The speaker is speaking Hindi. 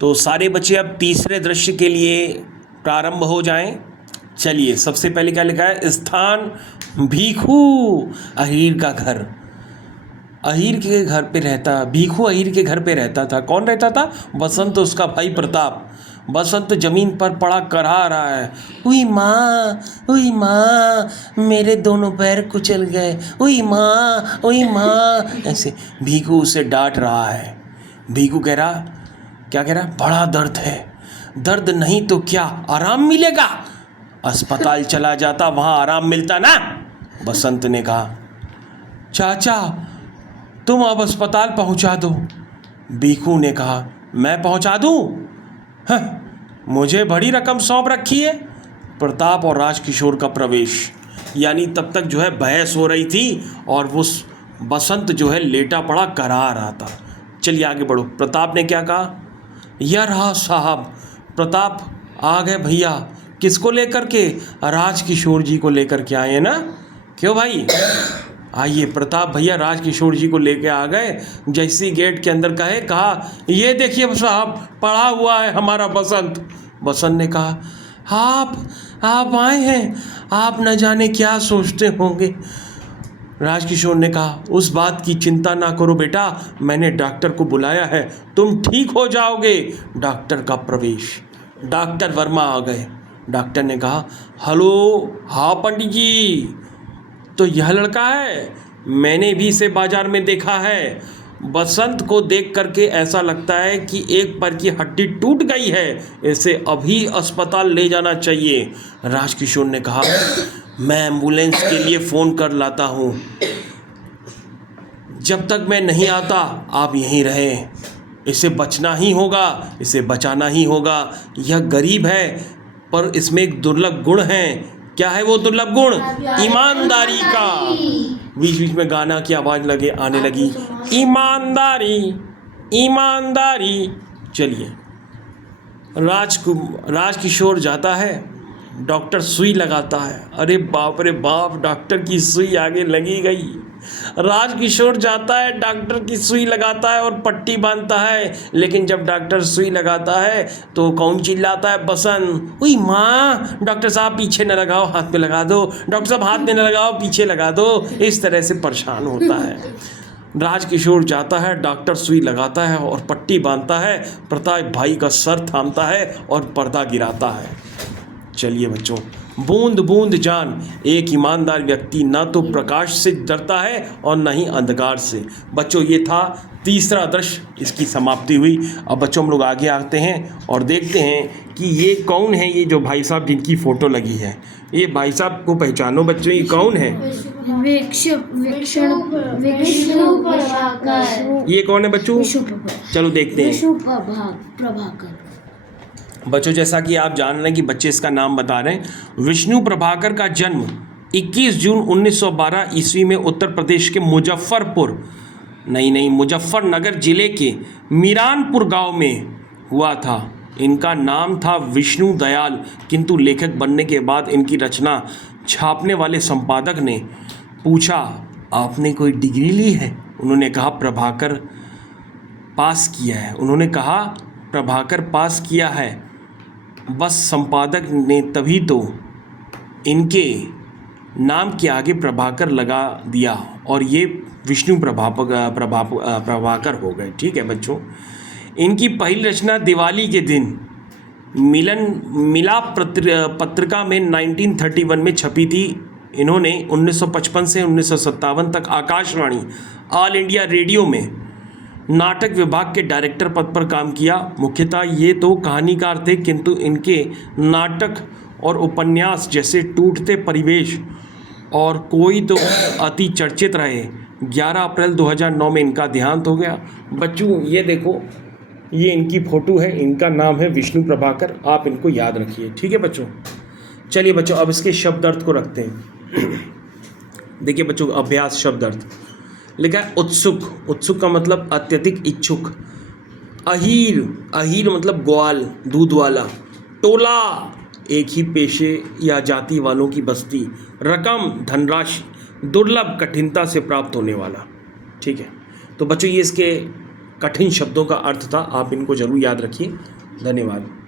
तो सारे बच्चे अब तीसरे दृश्य के लिए प्रारंभ हो जाएं। चलिए, सबसे पहले क्या लिखा है? स्थान भीखू अहीर का घर। अहीर के घर पे रहता, भीखू अहीर के घर पे रहता था। कौन रहता था? बसंत, उसका भाई प्रताप। बसंत जमीन पर पड़ा करहा रहा है, हुई माँ, मेरे दोनों पैर कुचल गए, हुई माँ। ऐसे भीखू उसे डांट रहा है। भीखू कह रहा, क्या कह रहा? बड़ा दर्द है, दर्द नहीं तो क्या आराम मिलेगा? अस्पताल चला जाता, वहाँ आराम मिलता ना। बसंत ने कहा, चाचा तुम अब अस्पताल पहुंचा दो। भीखू ने कहा, मैं पहुंचा दूं? मुझे बड़ी रकम सौंप रखी है। प्रताप और राजकिशोर का प्रवेश, यानी तब तक जो है बहस हो रही थी और वो बसंत जो है लेटा पड़ा करा रहा था। चलिए आगे बढ़ो। प्रताप ने क्या कहा? यह रहा साहब। प्रताप आ गए भैया। किसको लेकर के? राजकिशोर जी को लेकर के आए हैं ना। क्यों भाई? आइए। प्रताप भैया राजकिशोर जी को लेके आ गए। जैसी गेट के अंदर कहा, ये देखिए साहब, पड़ा हुआ है हमारा बसंत। बसंत ने कहा, आप आए हैं, आप न जाने क्या सोचते होंगे। राजकिशोर ने कहा, उस बात की चिंता ना करो बेटा, मैंने डॉक्टर को बुलाया है, तुम ठीक हो जाओगे। डॉक्टर का प्रवेश। डॉक्टर वर्मा आ गए। डॉक्टर ने कहा, हेलो, हाँ पंडित जी, तो यह लड़का है, मैंने भी इसे बाजार में देखा है। बसंत को देख करके ऐसा लगता है कि एक पैर की हड्डी टूट गई है, इसे अभी अस्पताल ले जाना चाहिए। राजकिशोर ने कहा, मैं एम्बुलेंस के लिए फ़ोन कर लाता हूँ, जब तक मैं नहीं आता आप यहीं रहें। इसे बचना ही होगा, इसे बचाना ही होगा। यह गरीब है पर इसमें एक दुर्लभ गुण है। क्या है वो दुर्लभ गुण? ईमानदारी का। बीच बीच में गाना की आवाज़ आने लगी, ईमानदारी, ईमानदारी। चलिए, राजकिशोर जाता है, डॉक्टर सुई लगाता है। अरे बाप रे बाप, डॉक्टर की सुई आगे लगी गई। राजकिशोर जाता है, डॉक्टर की सुई लगाता है और पट्टी बांधता है। लेकिन जब डॉक्टर सुई लगाता है तो कौन चिल्लाता है? बसंत। उई माँ, डॉक्टर साहब पीछे न लगाओ, हाथ में लगा दो। डॉक्टर साहब हाथ में न लगाओ, पीछे लगा दो। इस तरह से परेशान होता है। राजकिशोर जाता है, डॉक्टर सुई लगाता है और पट्टी बांधता है। प्रताप भाई का सर थामता है और पर्दा गिराता है। चलिए बच्चों, बूंद बूंद जान। एक ईमानदार व्यक्ति ना तो प्रकाश से डरता है और ना ही अंधकार से। बच्चों, ये था तीसरा दृश्य, इसकी समाप्ति हुई। अब बच्चों हम लोग आगे आते हैं और देखते हैं कि ये कौन है। ये जो भाई साहब जिनकी फ़ोटो लगी है, ये भाई साहब को पहचानो बच्चों, ये कौन है? विष्णु प्रभाकर। ये कौन है बच्चों? चलो देखते हैं। विष्णु प्रभाकर। बच्चों, जैसा कि आप जान रहे हैं कि बच्चे इसका नाम बता रहे हैं। विष्णु प्रभाकर का जन्म 21 जून 1912 ईस्वी में उत्तर प्रदेश के मुजफ्फरनगर जिले के मीरानपुर गांव में हुआ था। इनका नाम था विष्णु दयाल, किंतु लेखक बनने के बाद इनकी रचना छापने वाले संपादक ने पूछा, आपने कोई डिग्री ली है? उन्होंने कहा, प्रभाकर पास किया है। उन्होंने कहा, प्रभाकर पास किया है। बस संपादक ने तभी तो इनके नाम के आगे प्रभाकर लगा दिया और ये विष्णु प्रभाकर हो गए। ठीक है बच्चों, इनकी पहली रचना दिवाली के दिन मिलाप पत्रिका में 1931 में छपी थी। इन्होंने 1955 से 1957 तक आकाशवाणी ऑल इंडिया रेडियो में नाटक विभाग के डायरेक्टर पद पर काम किया। मुख्यतः ये तो कहानीकार थे, किंतु इनके नाटक और उपन्यास जैसे टूटते परिवेश और कोई तो अति चर्चित रहे। 11 अप्रैल 2009 में इनका देहांत हो गया। बच्चों, ये देखो, ये इनकी फ़ोटो है। इनका नाम है विष्णु प्रभाकर, आप इनको याद रखिए। ठीक है बच्चों। चलिए बच्चों, अब इसके शब्द अर्थ को रखते हैं। देखिए बच्चों, अभ्यास शब्द अर्थ लिखा है। उत्सुक, उत्सुक का मतलब अत्यधिक इच्छुक। अहीर, अहीर मतलब ग्वाल, दूध वाला। टोला, एक ही पेशे या जाति वालों की बस्ती। रकम, धनराशि। दुर्लभ, कठिनता से प्राप्त होने वाला। ठीक है, तो बच्चों ये इसके कठिन शब्दों का अर्थ था। आप इनको जरूर याद रखिए। धन्यवाद।